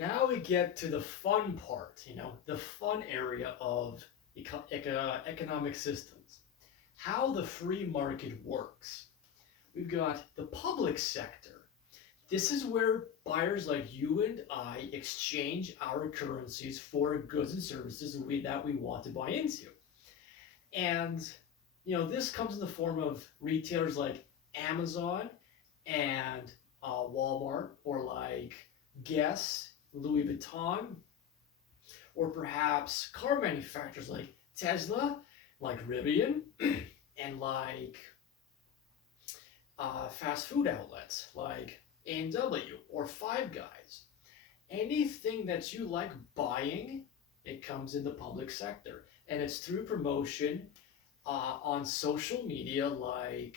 Now we get to the fun part, the fun area of economic systems. How the free market works. We've got the public sector. This is where buyers like you and I exchange our currencies for goods and services that we want to buy into. And, this comes in the form of retailers like Amazon and Walmart, or like Guess, Louis Vuitton, or perhaps car manufacturers like Tesla, like Rivian, and like fast food outlets like A&W or Five Guys. Anything that you like buying, it comes in the public sector. And it's through promotion on social media, like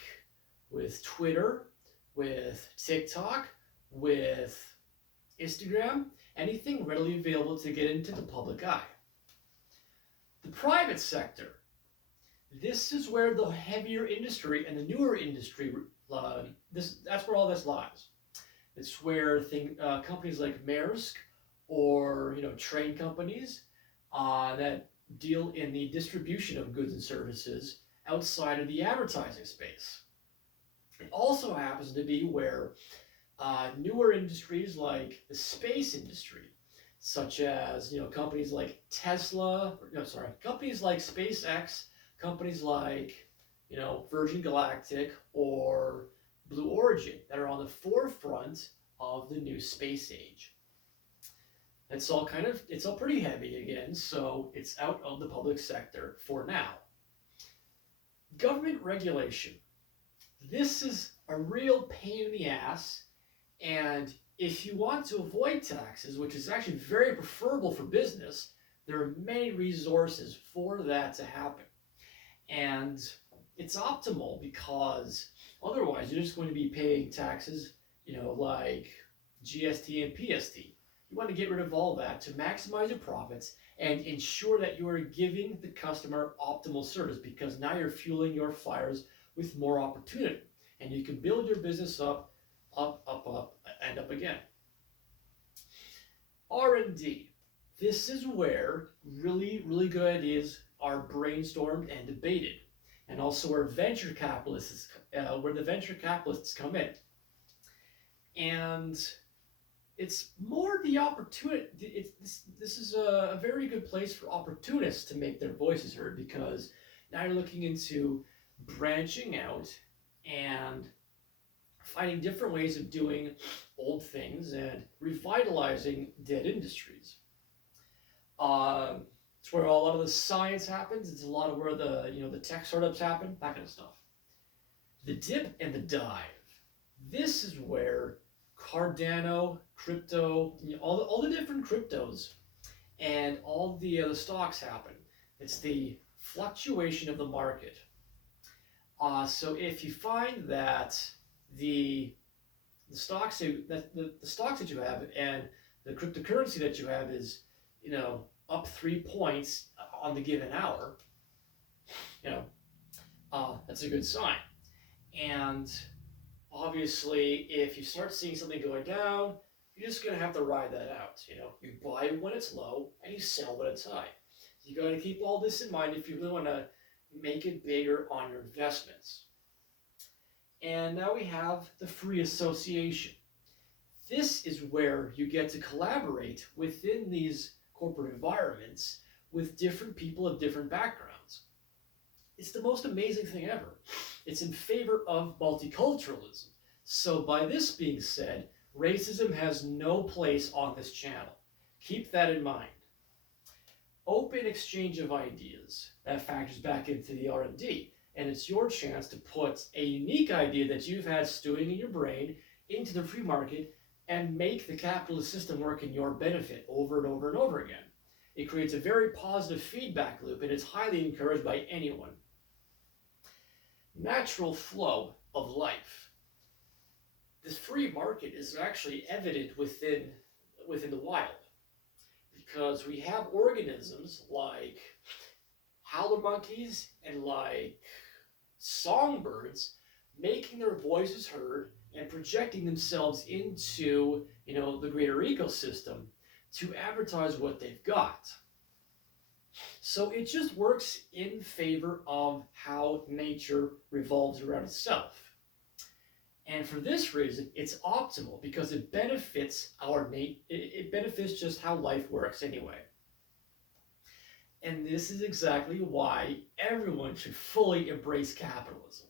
with Twitter, with TikTok, with Instagram, anything readily available to get into the public eye. The private sector. This is where the heavier industry and the newer industry, that's where all this lies. It's where companies like Maersk or train companies that deal in the distribution of goods and services outside of the advertising space. It also happens to be where newer industries like the space industry, such as companies like companies like SpaceX, companies like Virgin Galactic or Blue Origin, that are on the forefront of the new space age. It's all pretty heavy again, so it's out of the public sector for now. Government regulation. This is a real pain in the ass, and if you want to avoid taxes, which is actually very preferable for business, there are many resources for that to happen. And it's optimal because otherwise you're just going to be paying taxes, like GST and PST. You want to get rid of all that to maximize your profits and ensure that you are giving the customer optimal service, because now you're fueling your fires with more opportunity, and you can build your business up, and up again. R&D. This is where really, really good ideas are brainstormed and debated, and also where the venture capitalists come in. And it's more the opportunity. This is a very good place for opportunists to make their voices heard, because now you're looking into branching out and finding different ways of doing old things and revitalizing dead industries. It's where a lot of the science happens. It's a lot of where the tech startups happen, that kind of stuff. The dip and the dive. This is where Cardano, crypto, all the different cryptos and all the stocks happen. It's the fluctuation of the market. So if you find that the stocks that you have and the cryptocurrency that you have is up 3 points on the given hour, that's a good sign. And obviously, if you start seeing something going down, you're just going to have to ride that out. You buy when it's low and you sell when it's high. You got to keep all this in mind if you really want to make it bigger on your investments. And now we have the free association. This is where you get to collaborate within these corporate environments with different people of different backgrounds. It's the most amazing thing ever. It's in favor of multiculturalism. So by this being said, racism has no place on this channel. Keep that in mind. Open exchange of ideas. That factors back into the R&D. And it's your chance to put a unique idea that you've had stewing in your brain into the free market and make the capitalist system work in your benefit over and over and over again. It creates a very positive feedback loop, and it's highly encouraged by anyone. Natural flow of life. This free market is actually evident within the wild, because we have organisms like howler monkeys and like songbirds making their voices heard and projecting themselves into the greater ecosystem to advertise what they've got. So it just works in favor of how nature revolves around itself. And for this reason, it's optimal because it benefits it benefits just how life works anyway. And this is exactly why everyone should fully embrace capitalism.